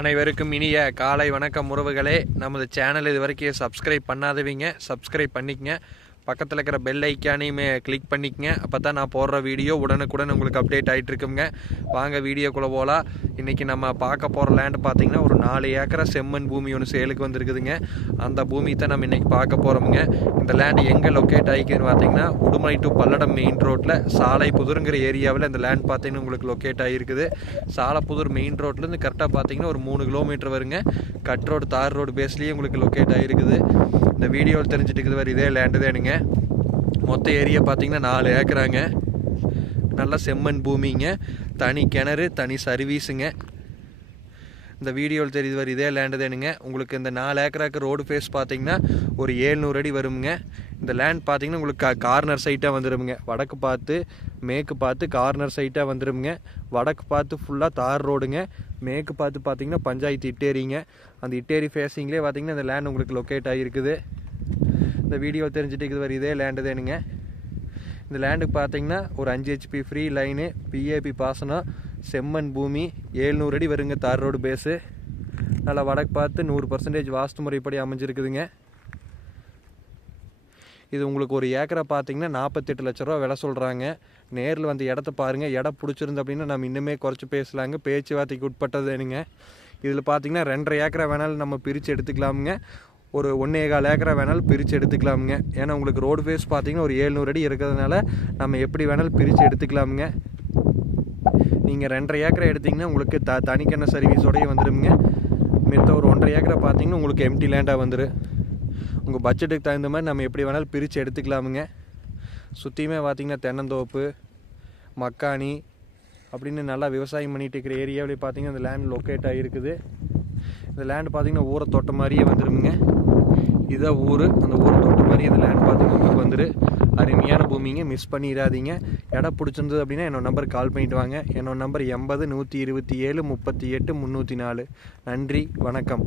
அனைவருக்கும் இனிய காலை வணக்கம் உறவுகளே. நமது சேனல் இது வரைக்கும் சப்ஸ்கிரைப் பண்ணாதவங்க சப்ஸ்கிரைப் பண்ணிக்கங்க. பக்கத்தில் இருக்கிற பெல் ஐக்கானையுமே கிளிக் பண்ணிக்கங்க. அப்போ தான் நான் போடுற வீடியோ உடனுக்குடன் உங்களுக்கு அப்டேட் ஆகிட்டு இருக்குங்க. வாங்க வீடியோக்குள்ளே போகலாம். இன்றைக்கி நம்ம பார்க்க போகிற லேண்டு பார்த்திங்கன்னா ஒரு 4 ஏக்கரா செம்மண் பூமி ஒன்று சேலுக்கு வந்திருக்குதுங்க. அந்த பூமி தான் நம்ம இன்றைக்கி பார்க்க போகிறோமுங்க. இந்த லேண்டு எங்கே லொக்கேட் ஆகிக்குதுன்னு பார்த்தீங்கன்னா உடுமலை டு பல்லடம் மெயின் ரோட்டில் சாலைப்புதூருங்கிற ஏரியாவில் இந்த லேண்ட் பார்த்தீங்கன்னா உங்களுக்கு லொக்கேட் ஆகிருக்குது. சாலைப்புதூர் மெயின் ரோட்லேருந்து கரெக்டாக பார்த்தீங்கன்னா ஒரு 3 கிலோமீட்டர் வருங்க. கட் ரோடு தார் ரோடு பேஸ்லேயே உங்களுக்கு லொக்கேட் ஆகிருக்குது. இந்த வீடியோவில் தெரிஞ்சுட்டு இருக்குது வர இதே லேண்டு தானுங்க. மொத்த ஏரியா பார்த்தீங்கன்னா 4 ஏக்கராங்க. நல்ல செம்மண் பூமிங்க. தனி கிணறு, தனி சர்வீஸுங்க. இந்த வீடியோவில் தெரியுது வர இதே லேண்டு தானுங்க. உங்களுக்கு இந்த 4 ஏக்கராக்கு ரோடு ஃபேஸ் பார்த்தீங்கன்னா ஒரு 700 அடி வருங்க. இந்த லேண்ட் பார்த்தீங்கன்னா உங்களுக்கு கார்னர் சைட்டாக வந்துடுங்க. வடக்கு பார்த்து மேற்கு பார்த்து கார்னர் சைட்டாக வந்துடுங்க. வடக்கு பார்த்து ஃபுல்லாக தார் ரோடுங்க. மேற்கு பார்த்து பார்த்தீங்கன்னா பஞ்சாயத்து இட்டேரிங்க. அந்த இட்டேரி ஃபேஸிங்லேயே பார்த்தீங்கன்னா இந்த லேண்ட் உங்களுக்கு லொக்கேட் ஆகிருக்குது. இந்த வீடியோ தெரிஞ்சுட்டு இது வர இதே லேண்டு தானுங்க. இந்த லேண்டுக்கு பார்த்தீங்கன்னா ஒரு 5 HP ஃப்ரீ லைனு, பிஏபி பாசனம், செம்மண் பூமி, 700 அடி வருங்க. தார் ரோடு பேஸு. நல்லா வடக்கு பார்த்து 100% வாஸ்து முறைப்படி அமைஞ்சிருக்குதுங்க. இது உங்களுக்கு ஒரு ஏக்கரை பார்த்தீங்கன்னா 48 லட்ச ரூபா விலை சொல்கிறாங்க. நேரில் வந்து இடத்த பாருங்கள். இடம் பிடிச்சிருந்து அப்படின்னா நம்ம இன்னுமே குறைச்சி பேசலாங்க. பேச்சுவார்த்தைக்கு உட்பட்டது வேணுங்க. இதில் பார்த்தீங்கன்னா 2.5 ஏக்கரை வேணாலும் நம்ம பிரித்து எடுத்துக்கலாமுங்க. ஒரு 1.25 ஏக்கரை வேணாலும் பிரித்து எடுத்துக்கலாமுங்க. ஏன்னா உங்களுக்கு ரோடு ஃபேஸ் பார்த்தீங்கன்னா ஒரு 700 அடி இருக்கிறதுனால நம்ம எப்படி வேணாலும் பிரித்து எடுத்துக்கலாமுங்க. நீங்கள் 2.5 ஏக்கரை எடுத்திங்கன்னா உங்களுக்கு தனிக்கண்ண சர்வீஸோடய வந்துடுங்க. மித்த ஒரு 1.5 ஏக்கரை பார்த்தீங்கன்னா உங்களுக்கு எம்டி லேண்டாக வந்துடும். உங்கள் பட்ஜெட்டுக்கு தகுந்த மாதிரி நம்ம எப்படி வேணாலும் பிரித்து எடுத்துக்கலாமுங்க. சுற்றியுமே பார்த்திங்கன்னா தென்னந்தோப்பு, மக்காணி அப்படின்னு நல்லா விவசாயம் பண்ணிகிட்டு இருக்கிற ஏரியாவிலே பார்த்திங்கன்னா இந்த லேண்ட் லொக்கேட் ஆகிருக்குது. இந்த லேண்டு பார்த்திங்கன்னா ஊரை தொட்ட மாதிரியே வந்துடுங்க. இதுதான் ஊர். அந்த ஊரை தொட்ட மாதிரி இந்த லேண்ட் பார்த்திங்கன்னா உங்களுக்கு வந்துடு. அருமையான பூமிங்க, மிஸ் பண்ணிடாதீங்க. இடம் பிடிச்சிருந்தது அப்படின்னா என்னோட நம்பருக்கு கால் பண்ணிவிட்டு வாங்க. என்னோட நம்பர் 80 127 38 304. நன்றி, வணக்கம்.